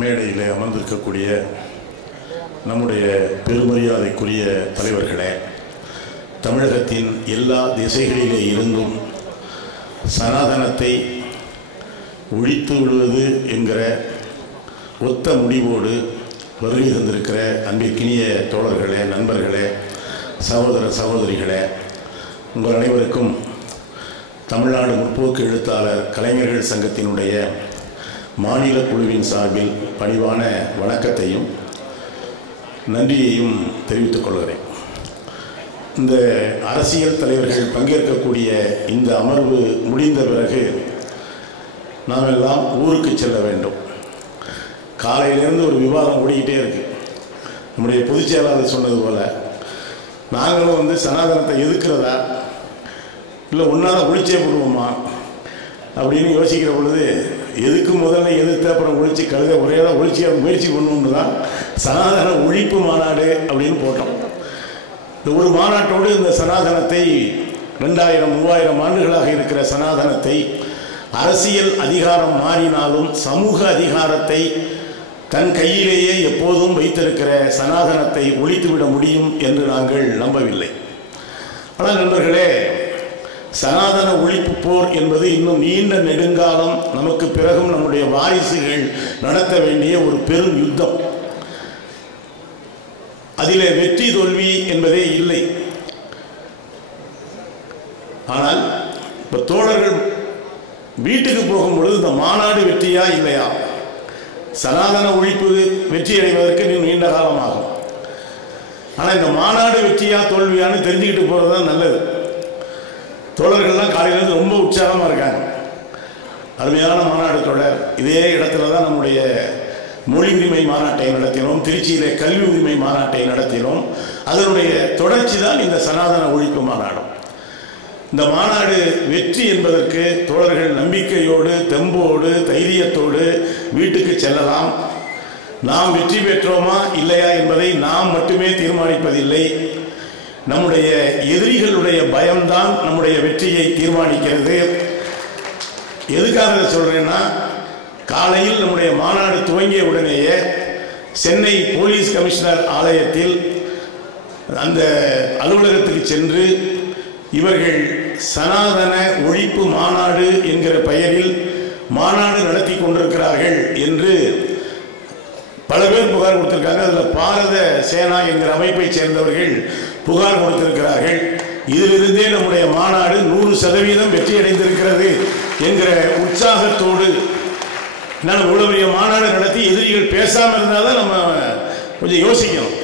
மேடையில் அமர்ந்திருக்கக்கூடிய நம்முடைய பெருமரியாதைக்குரிய தலைவர்களே, தமிழகத்தின் எல்லா திசைகளிலே இருந்தும் சனாதனத்தை ஒழித்து விடுவது என்கிற ஒத்த முடிவோடு வருகை தந்திருக்கிற அன்பிற்கினிய தோழர்களே, நண்பர்களே, சகோதர சகோதரிகளே, உங்கள் அனைவருக்கும் தமிழ்நாடு முற்போக்கு எழுத்தாளர் கலைஞர்கள் சங்கத்தினுடைய மாநில குழுவின் சார்பில் பணிவான வணக்கத்தையும் நன்றியையும் தெரிவித்துக் கொள்கிறேன். இந்த அரசியல் தலைவர்கள் பங்கேற்கக்கூடிய இந்த அமர்வு முடிந்த பிறகு நாம் எல்லாம் ஊருக்கு செல்ல வேண்டும். காலையிலேருந்து ஒரு விவாதம் ஓடிக்கிட்டே இருக்கு. நம்முடைய பொதுச் செயலாளர் சொன்னது போல நாங்களும் சனாதனத்தை எதிர்க்கிறதா இல்லை ஒன்றால் ஒழிச்சே போடுவோமா அப்படின்னு யோசிக்கிற பொழுது எதுக்கு முதல்ல எதிர்த்து அப்புறம் ஒழிச்சு கழுத ஒரே தான் ஒழிச்சு முயற்சி பண்ணுவோம்னு தான் சனாதன ஒழிப்பு மாநாடு அப்படின்னு போட்டோம். இந்த ஒரு மாநாட்டோடு இந்த சனாதனத்தை 2000-3000 ஆண்டுகளாக இருக்கிற சனாதனத்தை அரசியல் அதிகாரம் மாறினாலும் சமூக அதிகாரத்தை தன் கையிலேயே எப்போதும் வைத்திருக்கிற சனாதனத்தை ஒழித்துவிட முடியும் என்று நாங்கள் நம்பவில்லை. ஆனால் நண்பர்களே, சனாதன ஒழிப்பு போர் என்பது இன்னும் நீண்ட நெடுங்காலம் நமக்கு பிறகும் நம்முடைய வாரிசுகள் நடத்த வேண்டிய ஒரு பெரும் யுத்தம். அதிலே வெற்றி தோல்வி என்பதே இல்லை. ஆனால் இப்போ தோழர்கள் வீட்டுக்கு போகும்பொழுது இந்த மாநாடு வெற்றியா இல்லையா, சனாதன ஒழிப்பு வெற்றி அடைவதற்கு இன்னும் நீண்ட காலமாகும். ஆனால் இந்த மாநாடு வெற்றியா தோல்வியான்னு தெரிஞ்சுக்கிட்டு போகிறது தான் நல்லது. தோழர்கள்லாம் காலையிலேருந்து ரொம்ப உற்சாகமாக இருக்காங்க. அருமையான மாநாடு தொடர். இதே இடத்துல தான் நம்முடைய மொழி உரிமை மாநாட்டை நடத்தினோம், திருச்சியிலே கல்வி உரிமை மாநாட்டை நடத்தினோம். அதனுடைய தொடர்ச்சி தான் இந்த சனாதன ஒழிப்பு மாநாடு. இந்த மாநாடு வெற்றி என்பதற்கு தோழர்கள் நம்பிக்கையோடு, தெம்போடு, தைரியத்தோடு வீட்டுக்கு செல்லலாம். நாம் வெற்றி பெற்றோமா இல்லையா என்பதை நாம் மட்டுமே தீர்மானிப்பதில்லை. நம்முடைய எதிரிகளுடைய பயம்தான் நம்முடைய வெற்றியை தீர்மானிக்கிறது. எதுக்காக சொல்றேன்னா, காலையில் நம்முடைய மாநாடு துவங்கிய உடனேயே சென்னை போலீஸ் கமிஷனர் ஆலயத்தில் அந்த அலுவலகத்துக்கு சென்று இவர்கள் சனாதன ஒழிப்பு மாநாடு என்கிற பெயரில் மாநாடு நடத்தி கொண்டிருக்கிறார்கள் என்று பல பேர் புகார் கொடுத்திருக்காங்க. அதில் பாரத சேனா என்கிற அமைப்பை சேர்ந்தவர்கள் புகார் கொடுத்திருக்கிறார்கள். இதிலிருந்தே நம்முடைய மாநாடு 100% வெற்றி அடைந்திருக்கிறது என்கிற உற்சாகத்தோடு நான் இவ்வளவு பெரிய மாநாடு நடத்தி எதிரிகள் பேசாமல் இருந்தால் தான் நம்ம கொஞ்சம் யோசிக்கணும்.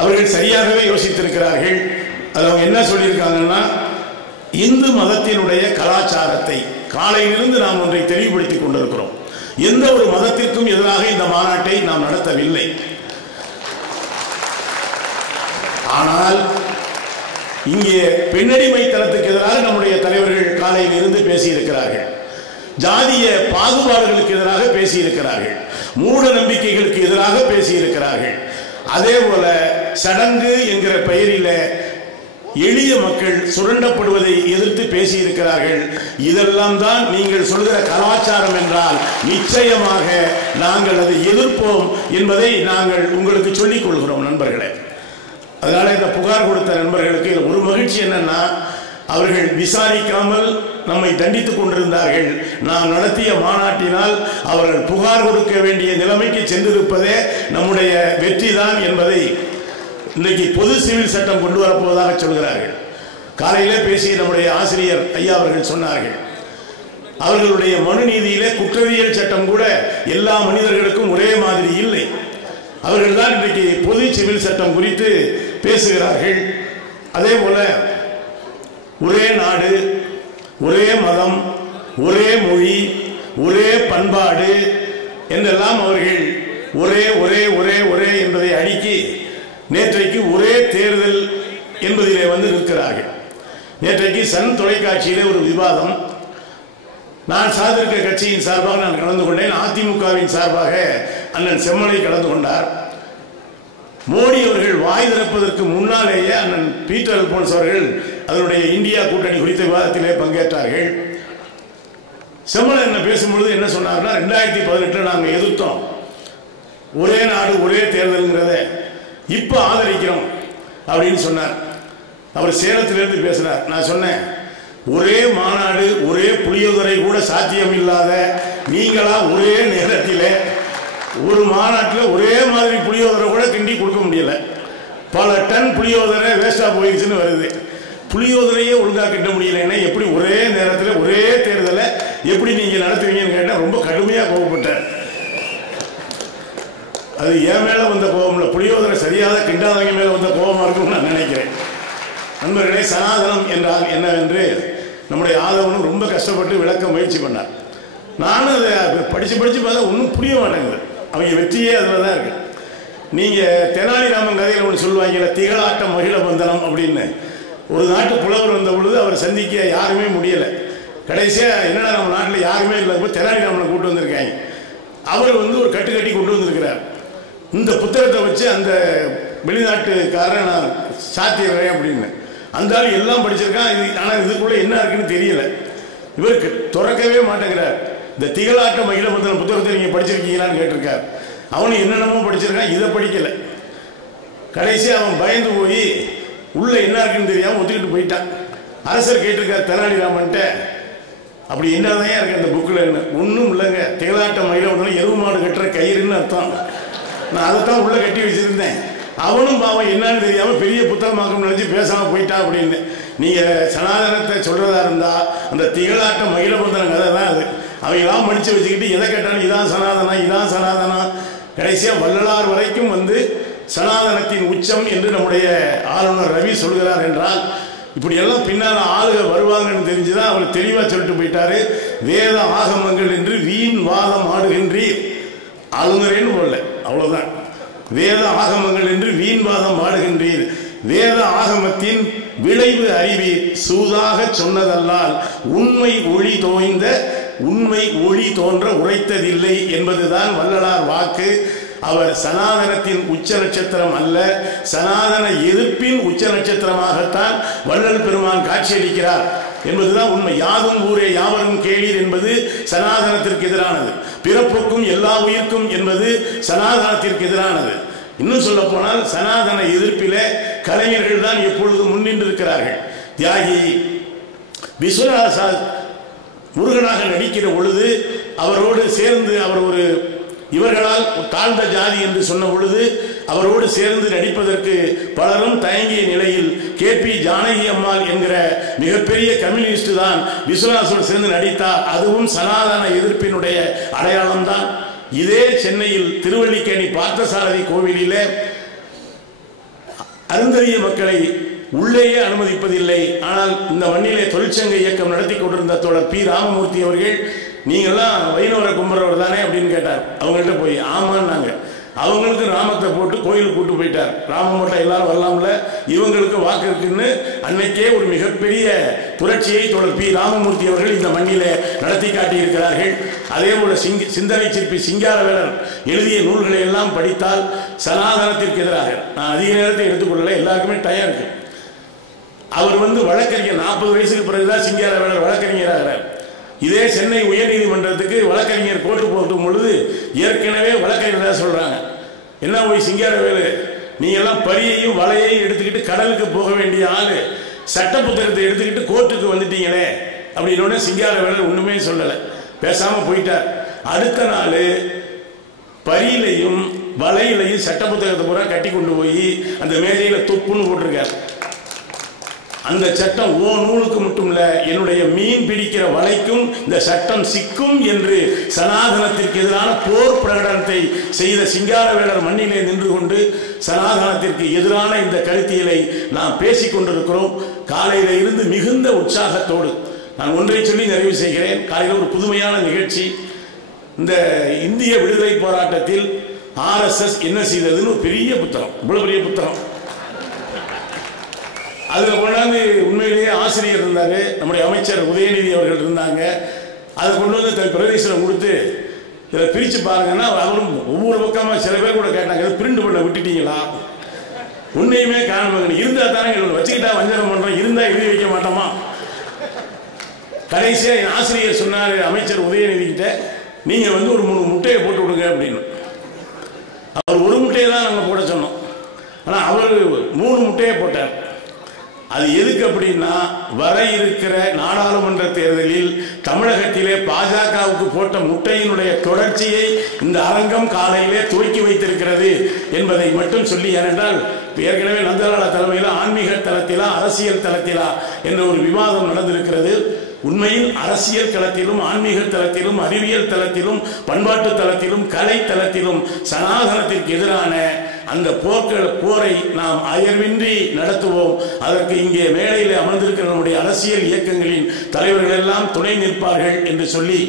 அவர்கள் சரியாகவே யோசித்திருக்கிறார்கள். அது அவங்க என்ன சொல்லியிருக்காங்கன்னா, இந்து மதத்தினுடைய கலாச்சாரத்தை காலையிலிருந்து நாம் ஒன்றை தெளிவுபடுத்திக் கொண்டிருக்கிறோம். எந்த ஒரு மதத்திற்கும் எதிராக இந்த மாநாட்டை நாம் நடத்தவில்லை. ஆனால் இங்கே பெண்ணடிமைத்தனத்துக்கு எதிராக நம்முடைய தலைவர்கள் காலையில் இருந்து பேசியிருக்கிறார்கள். ஜாதிய பாகுபாடுகளுக்கு எதிராக பேசியிருக்கிறார்கள். மூட நம்பிக்கைகளுக்கு எதிராக பேசியிருக்கிறார்கள். அதே போல சடங்கு என்கிற பெயரில் எளிய மக்கள் சுரண்டப்படுவதை எதிர்த்து பேசியிருக்கிறார்கள். இதெல்லாம் தான் நீங்கள் சொல்கிற கலாச்சாரம் என்றால் நிச்சயமாக நாங்கள் அதை எதிர்ப்போம் என்பதை நாங்கள் உங்களுக்கு சொல்லிக் கொள்கிறோம் நண்பர்களே. அதனால இந்த புகார் கொடுத்த நண்பர்களுக்கு ஒரு மகிழ்ச்சி என்னன்னா, அவர்கள் விசாரிக்காமல் நம்மை தண்டித்துக் கொண்டிருந்தார்கள். நாம் நடத்திய மாநாட்டினால் அவர்கள் புகார் கொடுக்க வேண்டிய நிலைமைக்கு சென்றிருப்பதே நம்முடைய வெற்றி தான் என்பதை இன்றைக்கு பொது சிவில் சட்டம் கொண்டு வரப்போவதாக சொல்கிறார்கள். காலையிலே பேசிய நம்முடைய ஆசிரியர் ஐயா அவர்கள் சொன்னார்கள், அவர்களுடைய மனு நீதியிலே குற்றவியல் சட்டம் கூட எல்லா மனிதர்களுக்கும் ஒரே மாதிரி இல்லை. அவர்கள் தான் இன்றைக்கு பொது சிவில் சட்டம் குறித்து பேசுகிறார்கள். அதே போல ஒரே நாடு, ஒரே மதம், ஒரே மொழி, ஒரே பண்பாடு என்றெல்லாம் அவர்கள் ஒரே ஒரே ஒரே ஒரே என்பதை அடுக்கி நேற்றைக்கு ஒரே தேர்தல் என்பதிலே நிற்கிறார்கள். நேற்றைக்கு சன் தொலைக்காட்சியிலே ஒரு விவாதம். நான் சாதிக்க கட்சியின் சார்பாக நான் கலந்து கொண்டேன். அதிமுகவின் சார்பாக அண்ணன் செம்மலை கலந்து கொண்டார். மோடி அவர்கள் வாய் திறப்பதற்கு முன்னாலேயே அண்ணன் பீட்டர் அல்போன்ஸ் அவர்கள் அதனுடைய இந்தியா கூட்டணி குறித்த விவாதத்திலே பங்கேற்றார்கள். செம்மலன் என்ன பேசும்பொழுது என்ன சொன்னார்னா 2018 நாங்கள் எதிர்த்தோம் ஒரே நாடு ஒரே தேர்தல்ங்கிறத இப்போ ஆதரிக்கிறோம் அப்படின்னு சொன்னார். அவர் சேலத்திலிருந்து பேசினார். நான் சொன்னேன், ஒரே மாநாடு ஒரே புளியோதரை கூட சாத்தியம் இல்லாத நீங்களா ஒரே நேரத்தில் ஒரு மாநாட்டில் ஒரே மாதிரி புளியோதரை கூட கிண்டி கொடுக்க முடியல. பல டன் புளியோதரை வேஸ்டா போயிடுச்சுன்னு வருது. புளியோதரையே ஒழுங்காக கிட்ட முடியலைன்னா எப்படி ஒரே நேரத்தில் ஒரே தேர்தலை எப்படி நீங்கள் நடத்துவீங்கன்னு கேட்டால் ரொம்ப கடுமையாக கோபப்பட்டார். அது என் மேலே வந்த கோபம்ல, புளியோதரை சரியாக கிண்டாதவங்க மேலே வந்த கோபமாக இருக்கும்னு நான் நினைக்கிறேன். நண்பர்களே, சனாதனம் என்றால் என்னவென்று நம்முடைய ஆதவனும் ரொம்ப கஷ்டப்பட்டு விளக்க முயற்சி பண்ணார். நானும் அதை படித்து பார்த்தா ஒன்றும் புரிய மாட்டேங்குது. அவங்க வெற்றியே அதில் தான் இருக்கு. நீங்கள் தெனாலிராமன் கதையில் ஒன்று சொல்லுவாங்கல்ல, திகழாட்டம் மகிழ பந்தனம் அப்படின்னு. ஒரு நாட்டு புலவர் வந்த பொழுது அவர் சந்திக்க யாருமே முடியலை. கடைசியாக என்னடா நம்ம நாட்டில் யாருமே இல்லை, தெனாலிராமனை கூட்டு வந்திருக்காங்க. அவர் ஒரு கட்டி கொண்டு வந்திருக்கிறார். இந்த புத்தகத்தை வச்சு அந்த வெளிநாட்டுக்காரரை நான் சாத்திடுறேன் அப்படின்னு. அந்த ஆள் எல்லாம் படிச்சிருக்கான். ஆனால் இதுக்குள்ளே என்ன இருக்குன்னு தெரியல. இவருக்கு திறக்கவே மாட்டேங்கிறார். இந்த திகழாட்ட மகிழ பந்தனம் புத்தகத்தை நீங்கள் படிச்சிருக்கீங்களான்னு கேட்டிருக்கார். அவனு என்னென்னமோ படிச்சிருக்கான், இதை படிக்கலை. கடைசியாக அவன் பயந்து போய் உள்ள என்ன இருக்குன்னு தெரியாமல் ஒத்துக்கிட்டு போயிட்டான். அரசர் கேட்டிருக்கார் தெனாலிராமன்ட்ட, அப்படி என்னதான் இருக்கு அந்த புக்கில்? என்ன ஒன்றும் இல்லைங்க, திகழாட்ட மகிழ பந்தனம் எருவு மாடு கட்டுற கயிறுன்னு அர்த்தம். நான் அதைத்தான் உள்ள கட்டி வச்சிருந்தேன். அவனும் பாவம் என்னன்னு தெரியாமல் பெரிய புத்தகமாக்கம் நினைச்சு பேசாமல் போயிட்டா அப்படின்னு. நீங்கள் சனாதனத்தை சொல்றதா இருந்தா அந்த திகழாட்ட மகிழ பந்தனம் கதை தான் அது. அவையெல்லாம் மடிச்சு வச்சுக்கிட்டு எதை கேட்டாலும் இதான் சனாதனம் இதான் சனாதனம். கடைசியாக வள்ளலார் வரைக்கும் சனாதனத்தின் உச்சம் என்று நம்முடைய ஆளுநர் ரவி சொல்கிறார் என்றால், இப்படியெல்லாம் பின்னால் ஆளுக வருவாங்கன்னு தெரிஞ்சுதான் அவர் தெளிவாக சொல்லிட்டு போயிட்டாரு. வேத ஆகமங்கள் என்று வீண் வாதம் ஆடுகின்றீர். ஆளுநரேன்னு போடல, அவ்வளவுதான். வேத ஆகமங்கள் என்று வீண் வாதம் ஆடுகின்றீர். வேத ஆகமத்தின் விளைவு அறிவீர். சூதாக சொன்னதல்லால் உண்மை ஒளி தோன்ற உரைத்ததில்லை என்பதுதான் வள்ளலார் வாக்கு. அவர் சனாதனத்தின் உச்ச நட்சத்திரம் அல்ல, சனாதன எதிர்ப்பின் உச்ச நட்சத்திரமாகத்தான் வள்ளல் பெருமான் காட்சியளிக்கிறார் என்பதுதான் உண்மை. யாதும் ஊரே யாவரும் கேளீர் என்பது சனாதனத்திற்கு எதிரானது. பிறப்புக்கும் எல்லா உயிர்க்கும் என்பது சனாதனத்திற்கு எதிரானது. இன்னும் சொல்ல போனால் சனாதன எதிர்ப்பிலே கலைஞர்கள் தான் எப்பொழுது முன்னின்றிருக்கிறார்கள். தியாகி விஸ்வநாத முருகனாக நடிக்கிற பொழுது அவரோடு சேர்ந்து அவர் இவர்களால் தாழ்ந்த ஜாதி என்று சொன்ன பொழுது அவரோடு சேர்ந்து நடிப்பதற்கு பலரும் தயங்கிய நிலையில் KP ஜானகி அம்மாள் என்கிற மிகப்பெரிய கம்யூனிஸ்ட் தான் விஸ்வநாதோடு சேர்ந்து நடித்தார். அதுவும் சனாதன எதிர்ப்பினுடைய அடையாளம் தான். இதே சென்னையில் திருவல்லிக்கேணி பார்த்தசாரதி கோவிலிலே அருந்ததிய மக்களை உள்ளேயே அனுமதிப்பதில்லை. ஆனால் இந்த மண்ணிலே தொழிற்சங்க இயக்கம் நடத்தி கொண்டிருந்த தோழர் P. ராமமூர்த்தி அவர்கள், நீங்கள்லாம் வைணவரை கும்புறவர் தானே அப்படின்னு கேட்டார். அவங்கள்ட்ட போய் ஆமான்னாங்க. அவங்களுக்கு ராமத்தை போட்டு கோயிலுக்கு கூட்டு போயிட்டார். ராமம் போட்டால் எல்லாரும் வரலாம்ல, இவங்களுக்கு வாக்கு இருக்குன்னு அன்னைக்கே ஒரு மிகப்பெரிய புரட்சியை தோழர் P. ராமமூர்த்தி அவர்கள் இந்த மண்ணிலே நடத்தி காட்டியிருக்கிறார்கள். அதே போல சிந்தனை சிற்பி சிங்காரவேலர் எழுதிய நூல்களை எல்லாம் படித்தால் சனாதனத்திற்கு எதிராக, நான் அதிக நேரத்தை எடுத்துக்கொள்ளல, எல்லாருக்குமே டயம் இருக்கு. அவர் வழக்கறிஞர் 40 வயசுக்கு பிறகுதான் சிங்காரவேலர் வழக்கறிஞராகிறார். இதே சென்னை உயர்நீதிமன்றத்துக்கு வழக்கறிஞர் கோர்ட்டு போட்டும் பொழுது ஏற்கனவே வழக்கறிஞர் சொல்றாங்க, என்ன போய் சிங்காரவேலு, நீங்க எல்லாம் பரியையும் வலையையும் எடுத்துக்கிட்டு கடலுக்கு போக வேண்டிய ஆளு, சட்ட புத்தகத்தை எடுத்துக்கிட்டு கோர்ட்டுக்கு வந்துட்டீங்களே அப்படின்னு. சிங்காரவேலர் ஒண்ணுமே சொல்லலை, பேசாம போயிட்டார். அடுத்த நாள் பரியிலையும் வலையிலையும் சட்ட புத்தகத்தை பூரா கட்டி கொண்டு போய் அந்த மேஜையில துப்புன்னு போட்டிருக்கார். அந்த சட்டம் ஓ நூலுக்கு மட்டும் இல்ல, என்னுடைய மீன் பிடிக்கிற வலைக்கும் இந்த சட்டம் சிக்கும் என்று சனாதனத்திற்கு எதிரான போர் பிரகடனத்தை செய்த சிங்காரவேலர் மண்ணிலே நின்று கொண்டு சனாதனத்திற்கு எதிரான இந்த கருத்தியலை நாம் பேசிக் கொண்டிருக்கிறோம். காலையில இருந்து மிகுந்த உற்சாகத்தோடு நான் ஒன்றை சொல்லி நிறைவு செய்கிறேன். காலையில் ஒரு புதுமையான நிகழ்ச்சி. இந்த இந்திய விடுதலை போராட்டத்தில் RSS என்ன செய்ததுன்னு ஒரு பெரிய புத்தகம், இவ்வளவு பெரிய புத்தகம். அதில் கொண்டாந்து உண்மையிலேயே ஆசிரியர் இருந்தாங்க, நம்முடைய அமைச்சர் உதயநிதி அவர்கள் இருந்தாங்க. அதை கொண்டு வந்து பிரதேசம் கொடுத்து இதை பிரித்து பாருங்கன்னா அவரும் ஒவ்வொரு பக்கமாக சில பேர் கூட கேட்டாங்க, பிரிண்ட் பண்ண விட்டுட்டீங்களா? உன்னையுமே காரணம் இருந்தால் தானே எங்களை வச்சுக்கிட்டா வஞ்சனம் பண்ணுறோம், இருந்தால் எழுதி வைக்க மாட்டோமா? கடைசியாக என் ஆசிரியர் சொன்னார், அமைச்சர் உதயநிதி கிட்ட, நீங்கள் வந்து ஒரு 3 முட்டையை போட்டு விடுங்க அப்படின்னு. அவர் ஒரு முட்டையை தான் நாங்கள் போட சொன்னோம், ஆனால் அவர் 3 முட்டையை போட்டார். அது எதுக்கு அப்படின்னா, வர இருக்கிற நாடாளுமன்ற தேர்தலில் தமிழகத்திலே பாஜகவுக்கு போட்ட முட்டையினுடைய தொடர்ச்சியை இந்த அரங்கம் காலையிலே துவக்கி வைத்திருக்கிறது என்பதை மட்டும் சொல்லி, ஏனென்றால் ஏற்கனவே நந்தலாலா தலைமையில் ஆன்மீக தளத்திலா அரசியல் தளத்திலா என்ற ஒரு விவாதம் நடந்திருக்கிறது. உண்மையில் அரசியல் தளத்திலும் ஆன்மீக தளத்திலும் அறிவியல் தளத்திலும் பண்பாட்டு தளத்திலும் கலை தளத்திலும் சனாதனத்திற்கு எதிரான அந்த போரை நாம் அயர்வின்றி நடத்துவோம். அதற்கு இங்கே மேடையில் அமர்ந்திருக்கிற நம்முடைய அரசியல் இயக்கங்களின் தலைவர்கள் எல்லாம் துணை நிற்பார்கள் என்று சொல்லி